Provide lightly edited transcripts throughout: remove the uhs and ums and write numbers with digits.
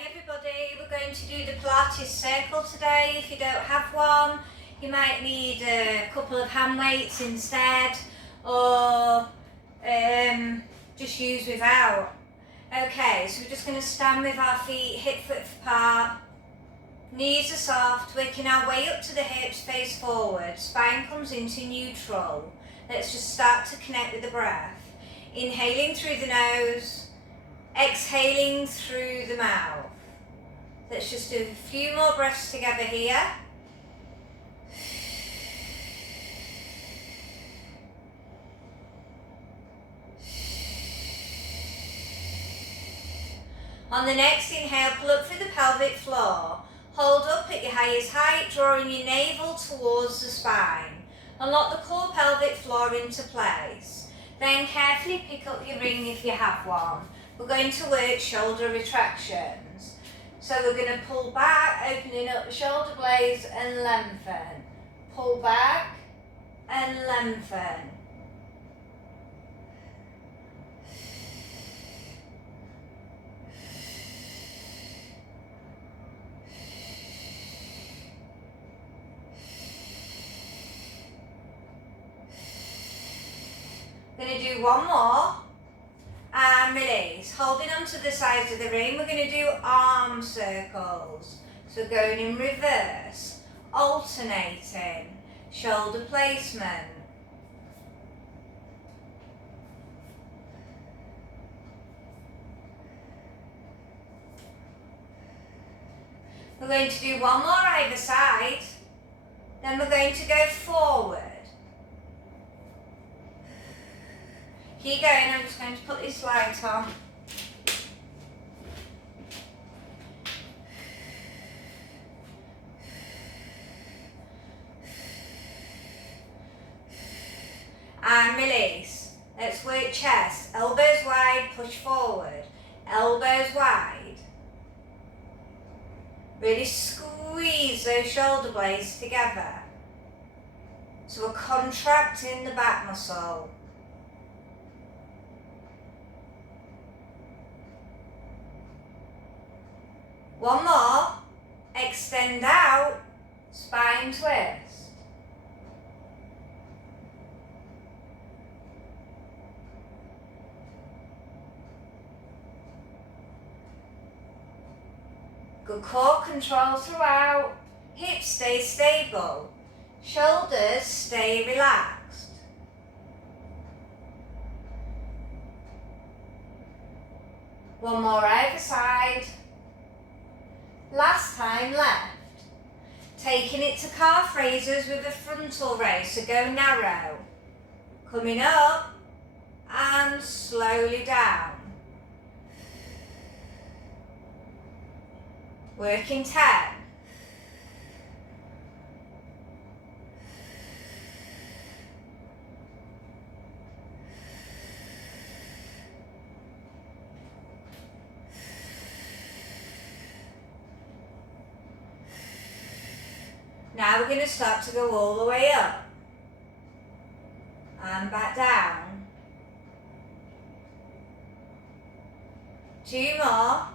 Hi everybody, we're going to do the Pilates Circle today. If you don't have one, you might need a couple of hand weights instead, or just use without. Okay, so we're just going to stand with our feet hip width apart, knees are soft, working our way up to the hips, face forward, spine comes into neutral. Let's just start to connect with the breath. Inhaling through the nose, exhaling through the mouth. Let's just do a few more breaths together here. On the next inhale, pull up through the pelvic floor. Hold up at your highest height, drawing your navel towards the spine. Unlock the core pelvic floor into place. Then carefully pick up your ring if you have one. We're going to work shoulder retractions. So we're going to pull back, opening up the shoulder blades and lengthen. Pull back and lengthen. Going to do one more. And release. Holding onto the sides of the ring, we're going to do arm circles. So going in reverse, alternating, shoulder placement. We're going to do one more either side. Then we're going to go forward. Keep going, I'm just going to put this light on. And release. Let's work chest. Elbows wide, push forward. Elbows wide. Really squeeze those shoulder blades together. So we're contracting the back muscle. One more, extend out, spine twist. Good core control throughout, hips stay stable, shoulders stay relaxed. One more either side. Last time left. Taking it to calf raises with a frontal raise, so go narrow. Coming up and slowly down. Working 10. Now we're going to start to go all the way up and back down. 2 more.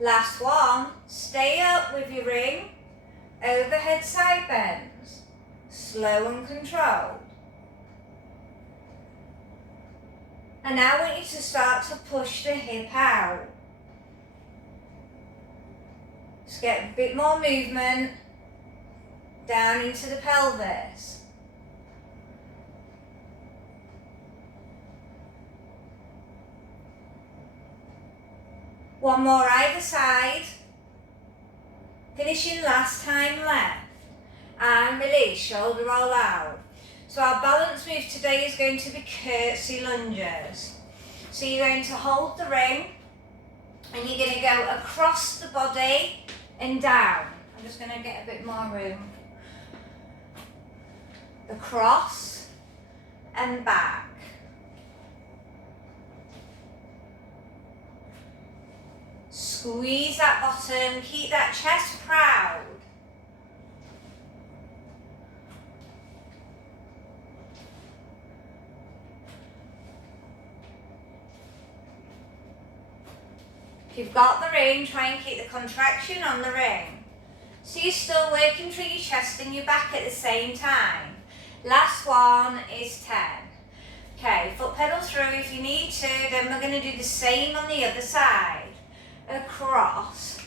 Last one. Stay up with your ring. Overhead side bends. Slow and controlled. And now I want you to start to push the hip out. Just get a bit more movement down into the pelvis. One more either side. Finishing last time left. And release, shoulder roll out. So our balance move today is going to be curtsy lunges. So you're going to hold the ring and you're going to go across the body and down. I'm just going to get a bit more room. Across and back. Squeeze that bottom, keep that chest proud. If you've got the ring, try and keep the contraction on the ring. So you're still working through your chest and your back at the same time. Last one is 10. Okay, foot pedal through if you need to, then we're going to do the same on the other side. Across,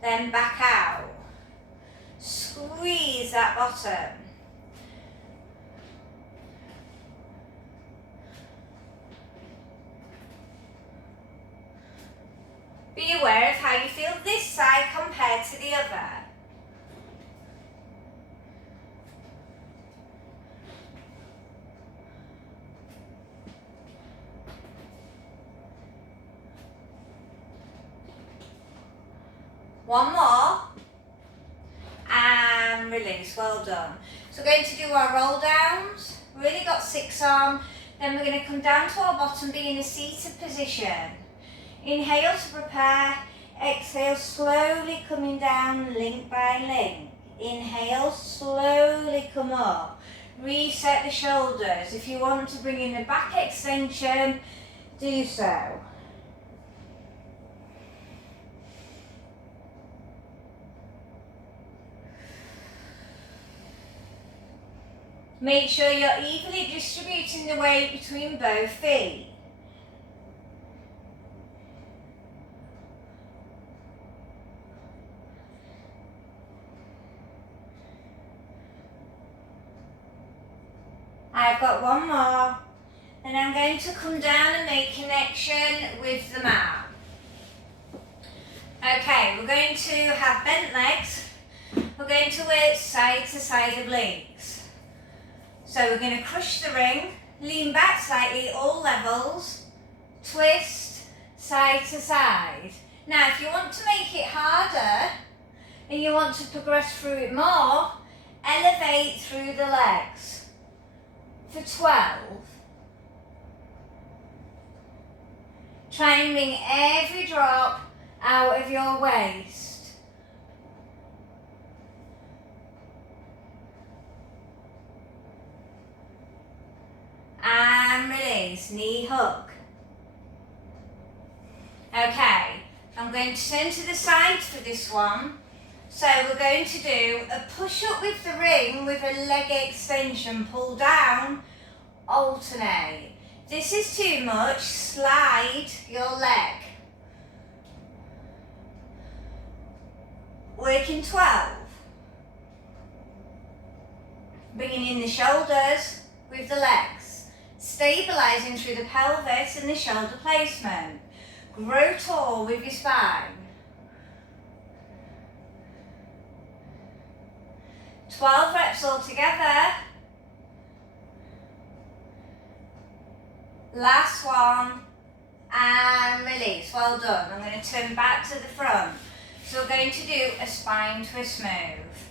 then back out. Squeeze that bottom. Be aware of how you feel this side compared to the other. One more. And release, well done. So we're going to do our roll downs. We've really got 6 on. Then we're going to come down to our bottom, be in a seated position. Inhale to prepare. Exhale, slowly coming down, link by link. Inhale, slowly come up. Reset the shoulders. If you want to bring in the back extension, do so. Make sure you're evenly distributing the weight between both feet. I've got one more. Then I'm going to come down and make connection with the mat. Okay, we're going to have bent legs. We're going to work side to side obliques. So we're going to crush the ring, lean back slightly, all levels, twist, side to side. Now if you want to make it harder and you want to progress through it more, elevate through the legs. For 12, try and bring every drop out of your waist. And release, knee hook. Okay, I'm going to turn to the sides for this one. So we're going to do a push up with the ring with a leg extension, pull down, alternate. If this is too much, slide your leg. Working 12. Bringing in the shoulders with the legs. Stabilising through the pelvis and the shoulder placement. Grow tall with your spine. 12 reps all together. Last one. And release. Well done. I'm going to turn back to the front. So we're going to do a spine twist move.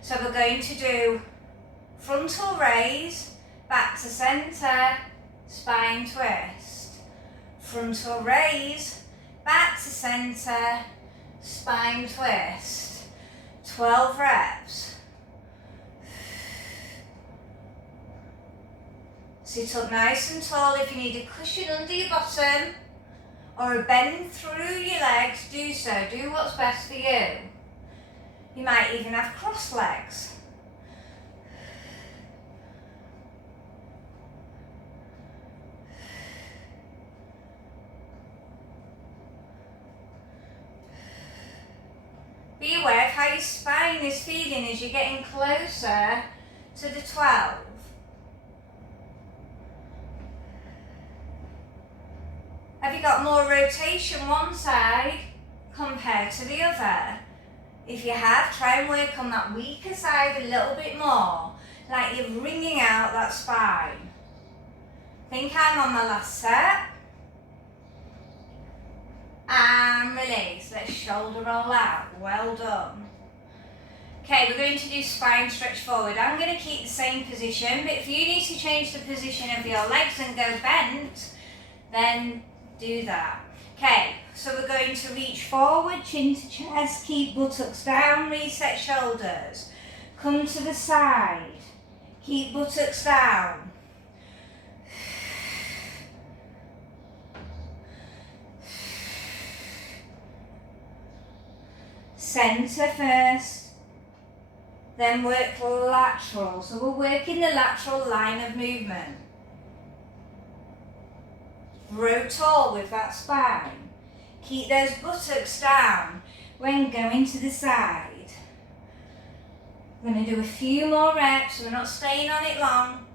So we're going to do frontal raise, back to centre, spine twist. Frontal raise, back to centre, spine twist. 12 reps. Sit up nice and tall. If you need a cushion under your bottom or a bend through your legs, do so. Do what's best for you. You might even have crossed legs. Be aware of how your spine is feeling as you're getting closer to the 12. Have you got more rotation one side compared to the other? If you have, try and work on that weaker side a little bit more, like you're wringing out that spine. Think I'm on my last set. And release. Let's shoulder roll out. Well done. Okay, we're going to do spine stretch forward. I'm going to keep the same position, but if you need to change the position of your legs and go bent, then do that. Okay, so we're going to reach forward, chin to chest, keep buttocks down, reset shoulders. Come to the side, keep buttocks down. Centre first, then work lateral. So we're working the lateral line of movement. Grow tall with that spine. Keep those buttocks down when going to the side. We're going to do a few more reps. We're not staying on it long.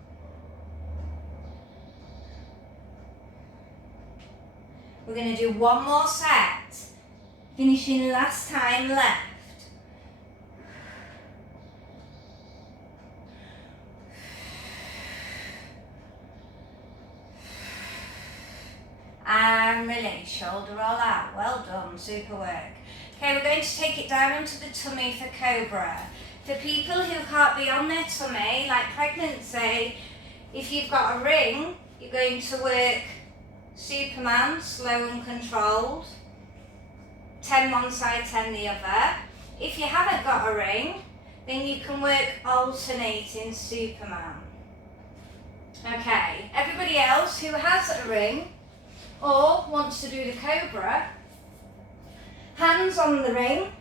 We're going to do one more set. Finishing last time left. And release, shoulder roll out. Well done, super work. Okay, we're going to take it down onto the tummy for Cobra. For people who can't be on their tummy, like pregnancy, if you've got a ring, you're going to work Superman, slow and controlled. 10 one side, 10 the other. If you haven't got a ring, then you can work alternating Superman. Okay, everybody else who has a ring or wants to do the Cobra, hands on the ring,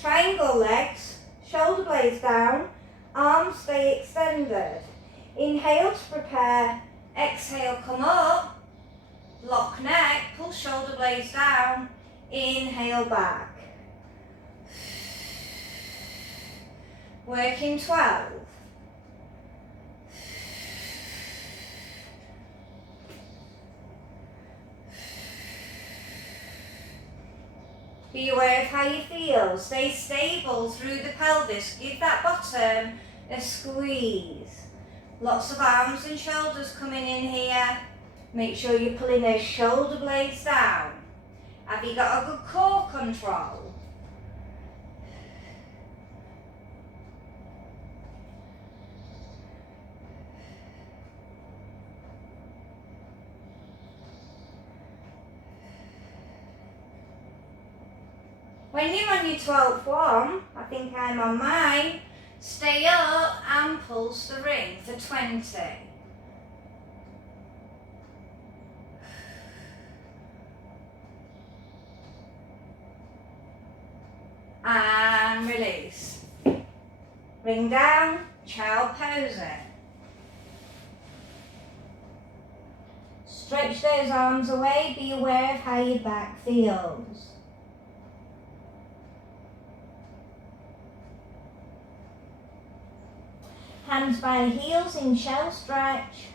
triangle legs, shoulder blades down, arms stay extended. Inhale to prepare, exhale, come up, lock neck, pull shoulder blades down, inhale back. Working 12. Be aware of how you feel. Stay stable through the pelvis. Give that bottom a squeeze. Lots of arms and shoulders coming in here. Make sure you're pulling those shoulder blades down. Have you got a good core control? When you're on your 12th one, I think I'm on mine, stay up and pulse the ring for 20. And release. Ring down, child pose it. Stretch those arms away, be aware of how your back feels. Hands by heels in shell stretch.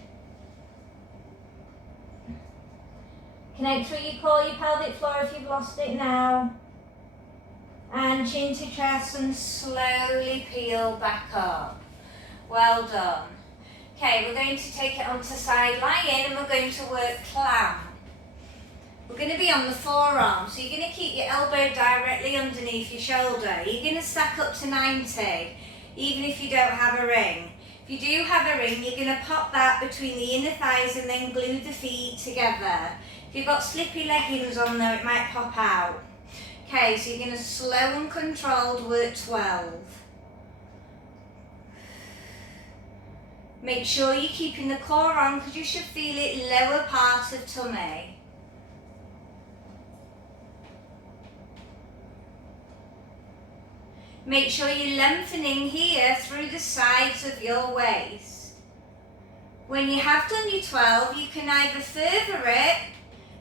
Connect through your core, your pelvic floor if you've lost it now. And chin to chest and slowly peel back up. Well done. Okay, we're going to take it onto side lying and we're going to work clam. We're going to be on the forearm, so you're going to keep your elbow directly underneath your shoulder. You're going to stack up to 90. Even if you don't have a ring. If you do have a ring, you're going to pop that between the inner thighs and then glue the feet together. If you've got slippy leggings on there, it might pop out. Okay, so you're going to slow and controlled work 12. Make sure you're keeping the core on because you should feel it lower part of tummy. Make sure you're lengthening here through the sides of your waist. When you have done your 12, you can either further it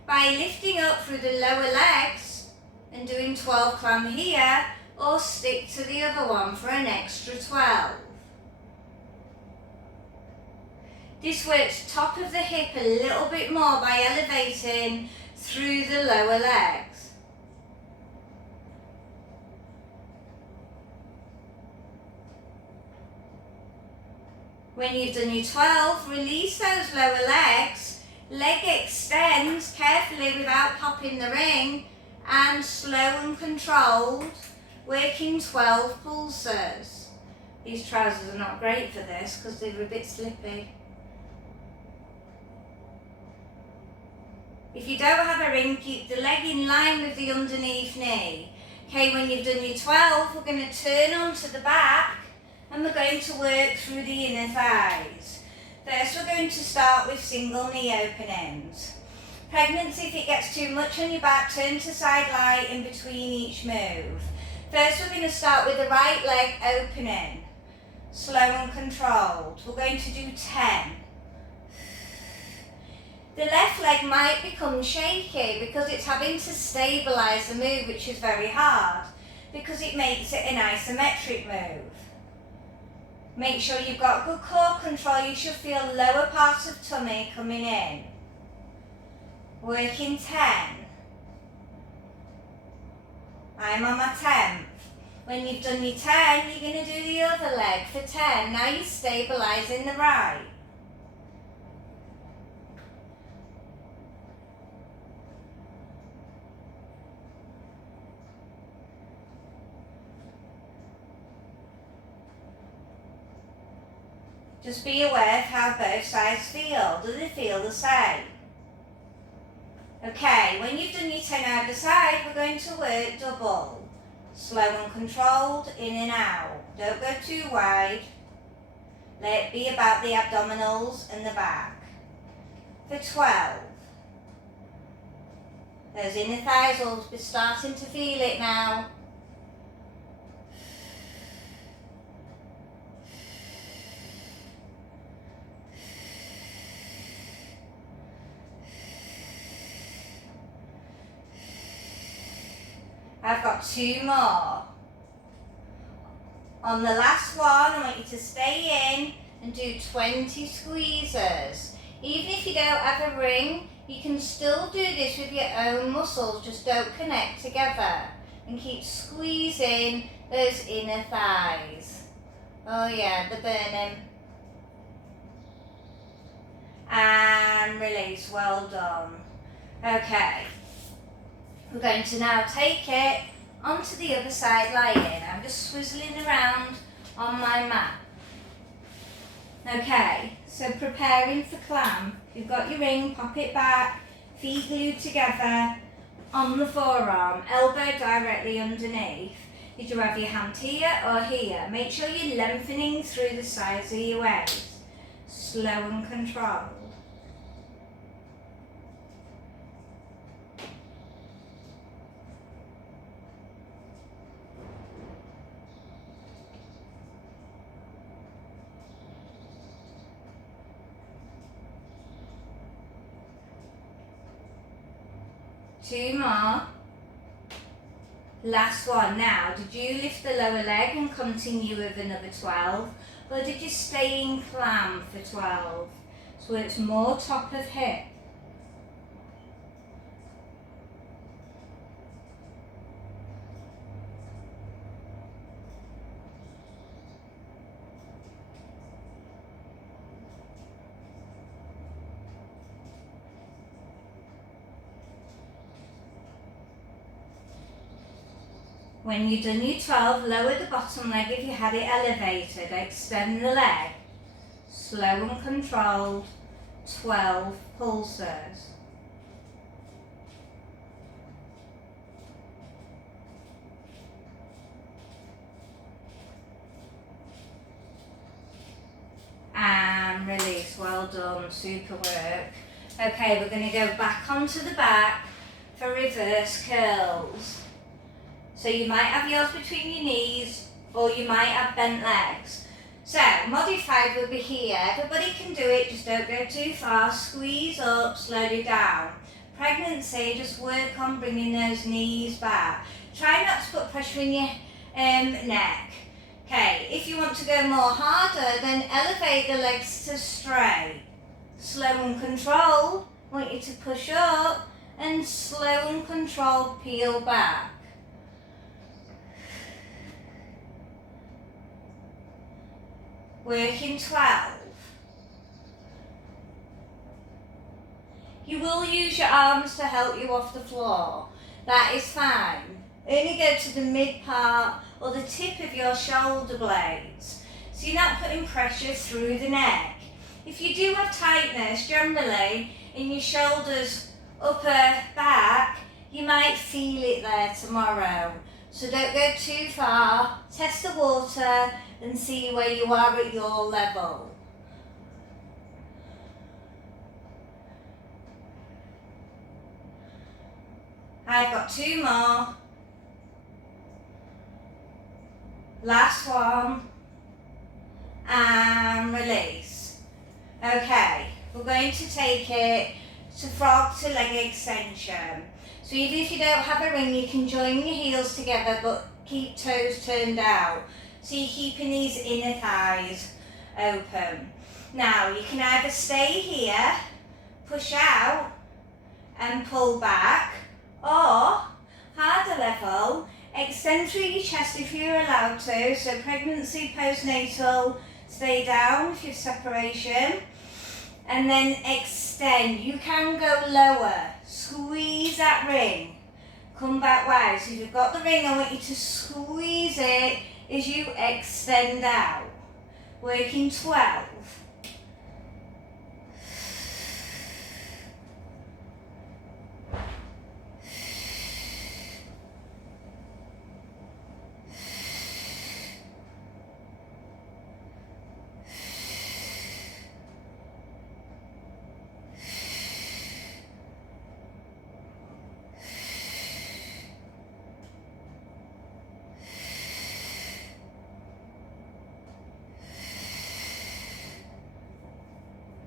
by lifting up through the lower legs and doing 12 clam here, or stick to the other one for an extra 12. This works top of the hip a little bit more by elevating through the lower legs. When you've done your 12, release those lower legs, leg extends carefully without popping the ring, and slow and controlled, working 12 pulses. These trousers are not great for this because they're a bit slippy. If you don't have a ring, keep the leg in line with the underneath knee. Okay, when you've done your 12, we're going to turn onto the back and we're going to work through the inner thighs. First, we're going to start with single knee openings. Pregnancy, if it gets too much on your back, turn to side light in between each move. First we're going to start with the right leg opening, slow and controlled. We're going to do 10. The left leg might become shaky because it's having to stabilise the move, which is very hard because it makes it an isometric move. Make sure you've got good core control. You should feel lower part of tummy coming in. Working 10. I'm on my 10th. When you've done your 10, you're going to do the other leg for 10. Now you're stabilising the right. Just be aware of how both sides feel. Do they feel the same? Okay, when you've done your 10 either side, we're going to work double. Slow and controlled, in and out. Don't go too wide. Let it be about the abdominals and the back. For 12. Those inner thighs will be starting to feel it now. I've got 2 more. On the last one, I want you to stay in and do 20 squeezes. Even if you don't have a ring, you can still do this with your own muscles, just don't connect together. And keep squeezing those inner thighs. Oh yeah, they're burning. And release, well done. Okay. We're going to now take it onto the other side lying. I'm just swizzling around on my mat. Okay, so preparing for clam. You've got your ring, pop it back, feet glued together on the forearm, elbow directly underneath. Did you have your hand here or here? Make sure you're lengthening through the sides of your waist. Slow and controlled. Two more. Last one. Now, did you lift the lower leg and continue with another 12? Or did you stay in clam for 12? So it's more top of hip. When you've done your 12, lower the bottom leg if you had it elevated. Extend the leg. Slow and controlled. 12 pulses. And release. Well done. Super work. Okay, we're going to go back onto the back for reverse curls. So you might have yours between your knees or you might have bent legs. So modified will be here. Everybody can do it, just don't go too far. Squeeze up, slowly down. Pregnancy, just work on bringing those knees back. Try not to put pressure in your neck. Okay, if you want to go more harder, then elevate the legs to straight. Slow and controlled. I want you to push up and slow and controlled peel back. Working 12. You will use your arms to help you off the floor. That is fine. Only go to the mid part or the tip of your shoulder blades. So you're not putting pressure through the neck. If you do have tightness generally in your shoulders, upper back, you might feel it there tomorrow. So don't go too far. Test the water and see where you are at your level. I've got 2 more. Last one. And release. Okay, we're going to take it to frog to leg extension. So even if you don't have a ring, you can join your heels together but keep toes turned out. So you're keeping these inner thighs open. Now you can either stay here, push out and pull back, or harder level, extend through your chest if you're allowed to. So pregnancy, postnatal, stay down with your separation. And then extend. You can go lower. Squeeze that ring. Come back wide. So if you've got the ring, I want you to squeeze it as you extend out. Working 12.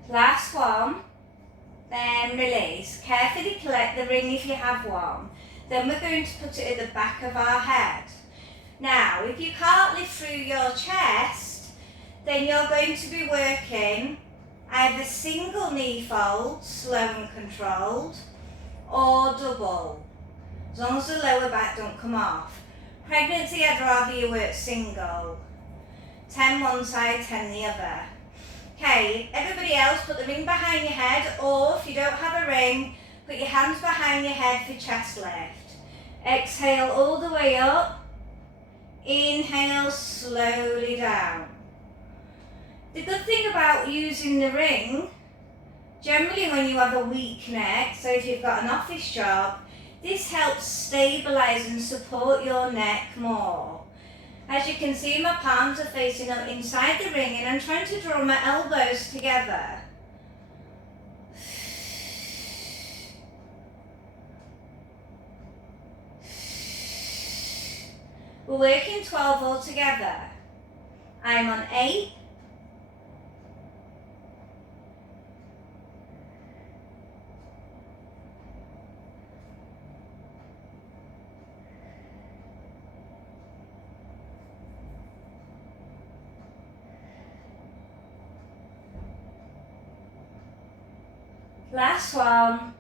Last one, then release. Carefully collect the ring if you have one. Then we're going to put it at the back of our head. Now, if you can't lift through your chest, then you're going to be working either single knee fold, slow and controlled, or double, as long as the lower back don't come off. Pregnancy, I'd rather you work single. 10 one side, 10 the other. Okay, everybody else, put the ring behind your head, or if you don't have a ring, put your hands behind your head for chest lift. Exhale all the way up. Inhale slowly down. The good thing about using the ring, generally when you have a weak neck, so if you've got an office job, this helps stabilise and support your neck more. As you can see, my palms are facing up inside the ring and I'm trying to draw my elbows together. We're working 12 all together. I'm on 8. Last one,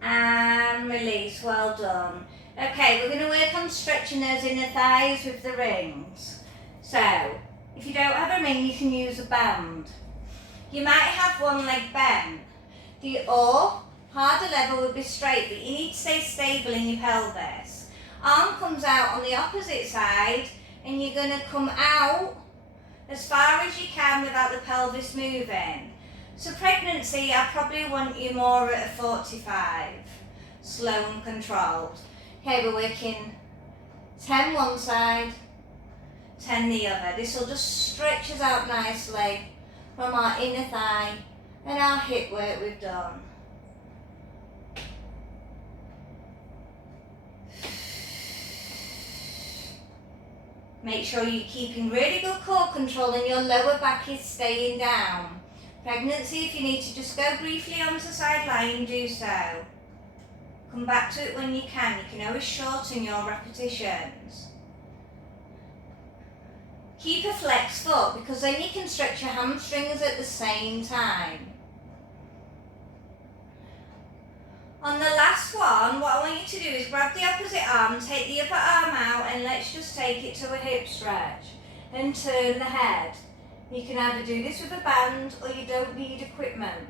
and release, well done. Okay, we're going to work on stretching those inner thighs with the rings. So, if you don't have a ring, you can use a band. You might have one leg bent, or harder level would be straight, but you need to stay stable in your pelvis. Arm comes out on the opposite side, and you're going to come out as far as you can without the pelvis moving. So pregnancy, I probably want you more at a 45, slow and controlled. Okay, we're working 10 one side, 10 the other. This will just stretch us out nicely from our inner thigh and our hip work we've done. Make sure you're keeping really good core control and your lower back is staying down. Pregnancy, if you need to just go briefly onto the sideline, do so. Come back to it when you can. You can always shorten your repetitions. Keep a flex foot because then you can stretch your hamstrings at the same time. On the last one, what I want you to do is grab the opposite arm, take the other arm out and let's just take it to a hip stretch and turn the head. You can either do this with a band or you don't need equipment.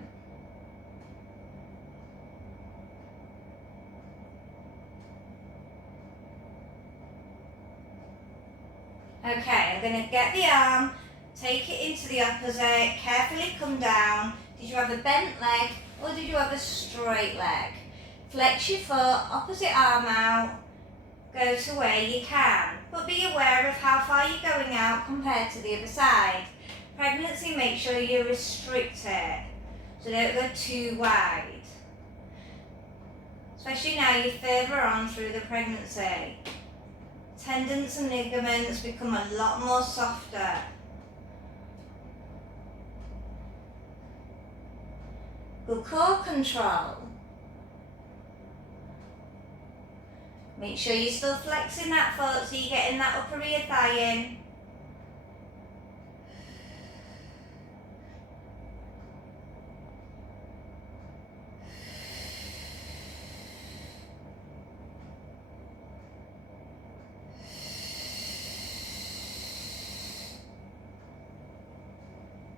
Okay, I'm going to get the arm, take it into the opposite, carefully come down. Did you have a bent leg or did you have a straight leg? Flex your foot, opposite arm out, go to where you can. But be aware of how far you're going out compared to the other side. Pregnancy, make sure you restrict it, so don't go too wide. especially now you're further on through the pregnancy. Tendons and ligaments become a lot more softer. Good core control. Make sure you're still flexing that foot so you're getting that upper rear thigh in.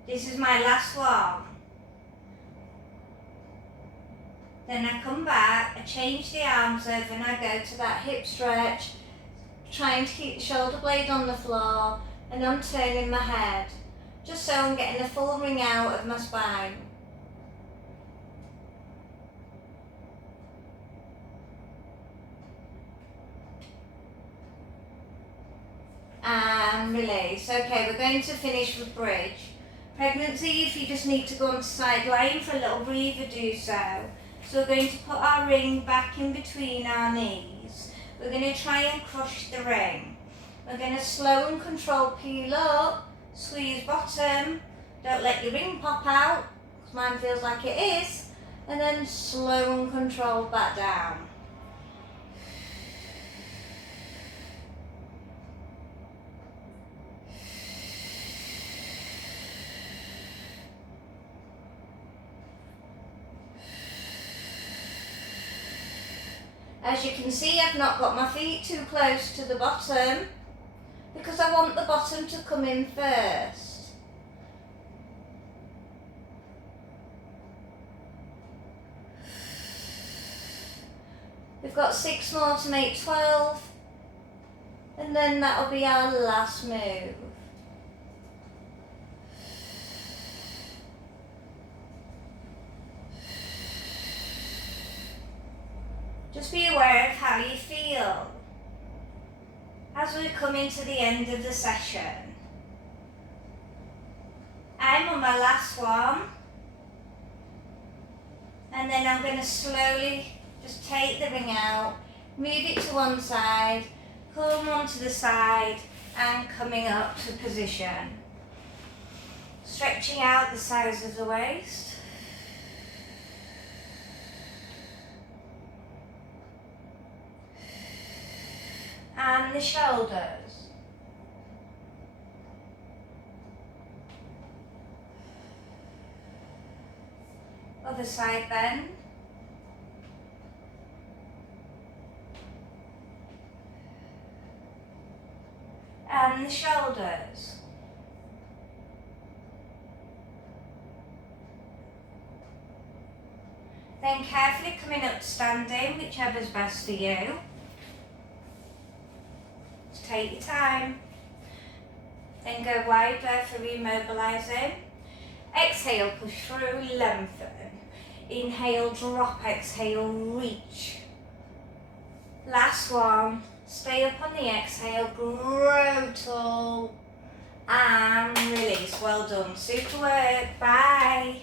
This is my last one. Then I come back, I change the arms over and I go to that hip stretch, trying to keep the shoulder blade on the floor, and I'm turning my head, just so I'm getting the full ring out of my spine. And release. Okay, we're going to finish with bridge. Pregnancy, if you just need to go onto side lying for a little breather, do so. So we're going to put our ring back in between our knees. We're going to try and crush the ring. We're going to slow and control peel up, squeeze bottom, don't let your ring pop out, because mine feels like it is, and then slow and control back down. As you can see, I've not got my feet too close to the bottom because I want the bottom to come in first. We've got 6 more to make 12, and then that'll be our last move. Just be aware of how you feel as we come into the end of the session. I'm on my last one, and then I'm going to slowly just take the ring out, move it to one side, come onto the side and coming up to position. Stretching out the sides of the waist. And the shoulders. Other side bend. And the shoulders. Then carefully coming up to standing, whichever's best for you. Take your time. Then go wide there for remobilizing. Exhale, push through, lengthen. Inhale, drop, exhale, reach. Last one. Stay up on the exhale, grow tall, and release. Well done. Super work. Bye.